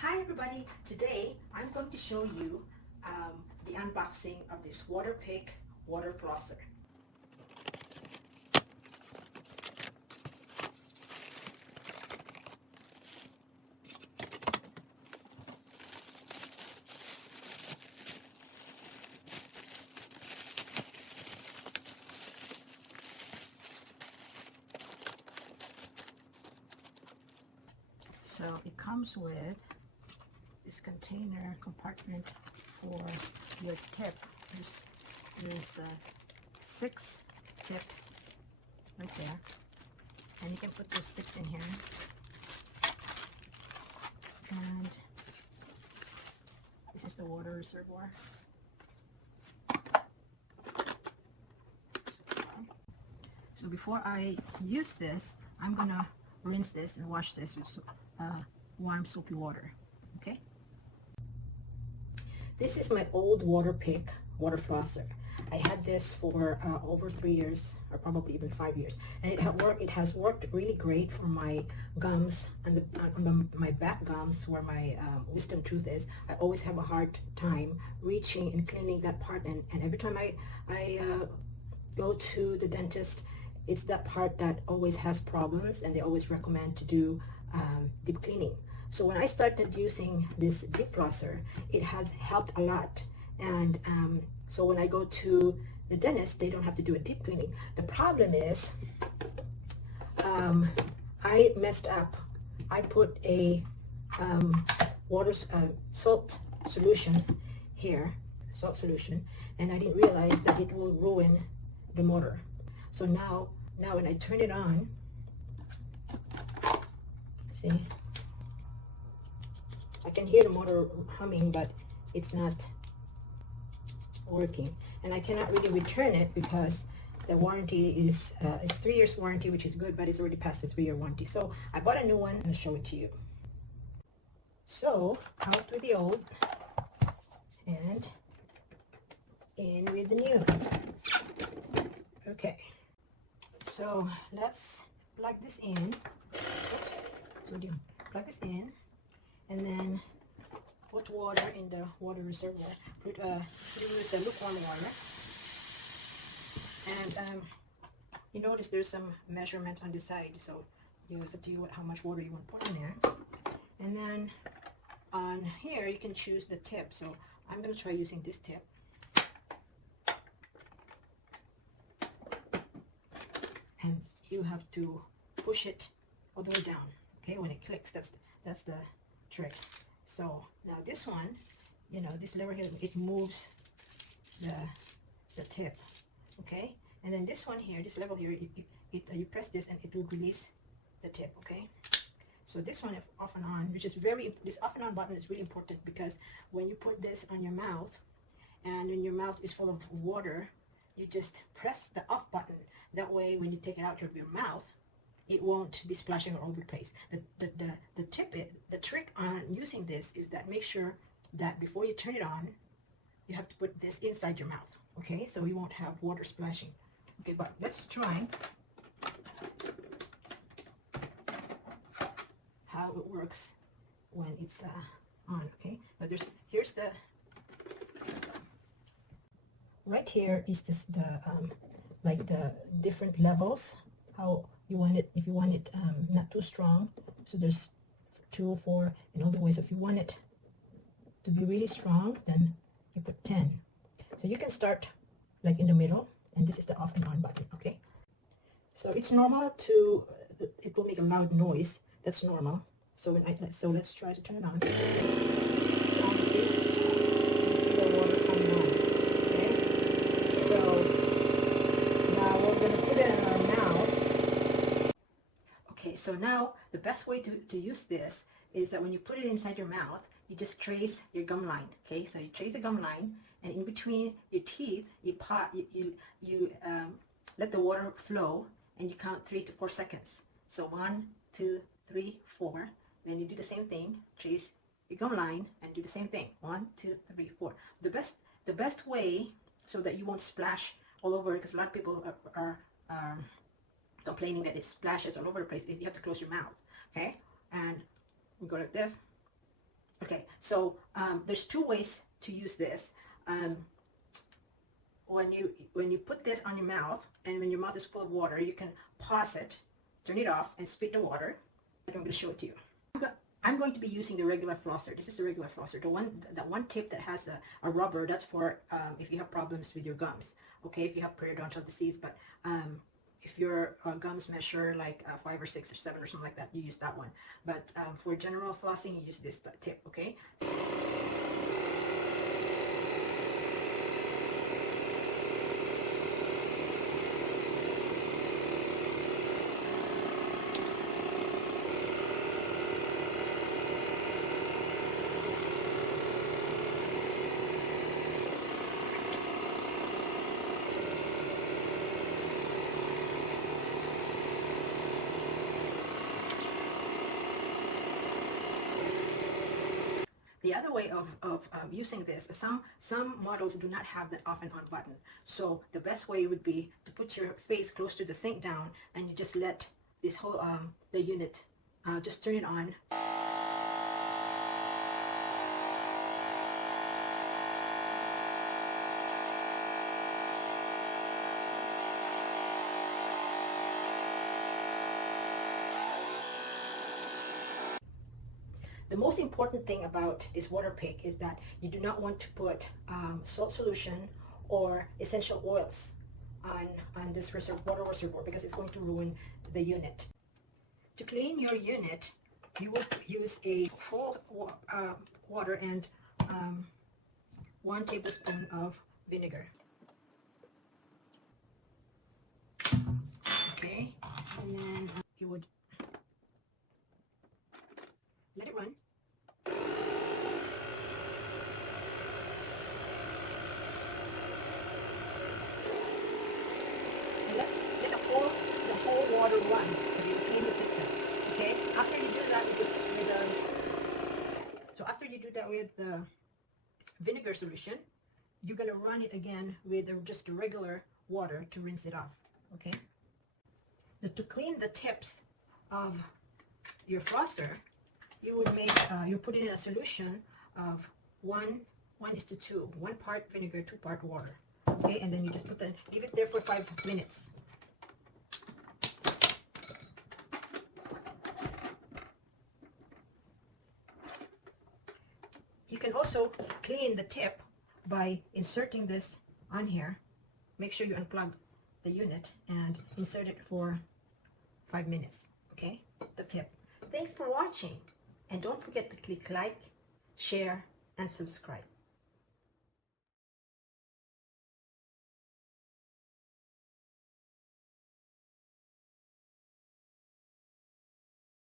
Hi everybody, today I'm going to show you the unboxing of this Waterpik Water Flosser. So it comes with this container compartment for your tip. There's 6 tips right there, and you can put those tips in here. And this is the water reservoir. So before I use this, I'm gonna rinse this and wash this with warm soapy water. Okay. This is my old Waterpik Water Flosser. I had this for over 3 years, or probably even 5 years, and it has worked really great for my gums and my back gums, where my wisdom tooth is. I always have a hard time reaching and cleaning that part, and every time I go to the dentist, it's that part that always has problems, and they always recommend to do deep cleaning. So when I started using this deep flosser, it has helped a lot. And so when I go to the dentist, they don't have to do a deep cleaning. The problem is I messed up. I put a salt solution here, salt solution, and I didn't realize that it will ruin the motor. So now when I turn it on, see, I can hear the motor humming, but it's not working, and I cannot really return it because the warranty is it's 3 years warranty, which is good, but it's already past the 3-year warranty. So I bought a new one and I'll show it to you. So out with the old and in with the new. Okay, so let's plug this in. Oops. So we do plug this in, and then put water in the water reservoir. Use lukewarm water. And you notice there's some measurement on the side, so it's up to you how much water you want to put in there. And then on here you can choose the tip. So I'm going to try using this tip. And you have to push it all the way down. Okay, when it clicks, that's the trick. So now this one, you know, this lever here, it moves the tip. Okay, and then this one here, this level here, you press this and it will release the tip. Okay, so this one is off and on, which is this off and on button is really important, because when you put this on your mouth and when your mouth is full of water, you just press the off button. That way when you take it out of your mouth, it won't be splashing all over the place. The trick on using this is that make sure that before you turn it on, you have to put this inside your mouth. Okay, so you won't have water splashing. Okay, but let's try how it works when it's on. Okay, but here's the right here is this like the different levels, how you want it. If you want it not too strong, so there's 2, 4, and all the way. So if you want it to be really strong, then you put 10. So you can start like in the middle, and this is the off and on button. Okay, so it's normal to, it will make a loud noise. That's normal. So let's try to turn it on. So now the best way to use this is that when you put it inside your mouth, you just trace your gum line. Okay, so you trace a gum line, and in between your teeth, you let the water flow, and you count 3 to 4 seconds. So 1, 2, 3, 4. Then you do the same thing, trace your gum line, and do the same thing. 1, 2, 3, 4. The best way so that you won't splash all over, because a lot of people are complaining that it splashes all over the place, you have to close your mouth. Okay, and we go like this, Okay, so there's two ways to use this. When you put this on your mouth, and when your mouth is full of water, you can pause it, turn it off, and spit the water. I'm going to show it to you. I'm going to be using the regular flosser. This is the regular flosser. That one tip that has a rubber, that's for if you have problems with your gums. Okay, if you have periodontal disease, but if your gums measure like 5 or 6 or 7 or something like that, you use that one. But for general flossing, you use this tip. Okay. The other way of using this, some models do not have that off and on button. So the best way would be to put your face close to the sink down, and you just let this whole the unit just turn it on. The most important thing about this Waterpik is that you do not want to put salt solution or essential oils on this water reservoir, because it's going to ruin the unit. To clean your unit, you will use a full water and 1 tablespoon of vinegar. Okay, and then you would let it run. Let the whole water run, so you clean the system. Okay. After you do that after you do that with the vinegar solution, you're gonna run it again with just the regular water to rinse it off. Okay. Now, to clean the tips of your flosser, you would you put it in a solution of 1:2, 1 part vinegar, 2 part water. Okay, and then you just give it there for 5 minutes. You can also clean the tip by inserting this on here. Make sure you unplug the unit and insert it for 5 minutes. Okay, the tip. Thanks for watching. And don't forget to click like, share, and subscribe.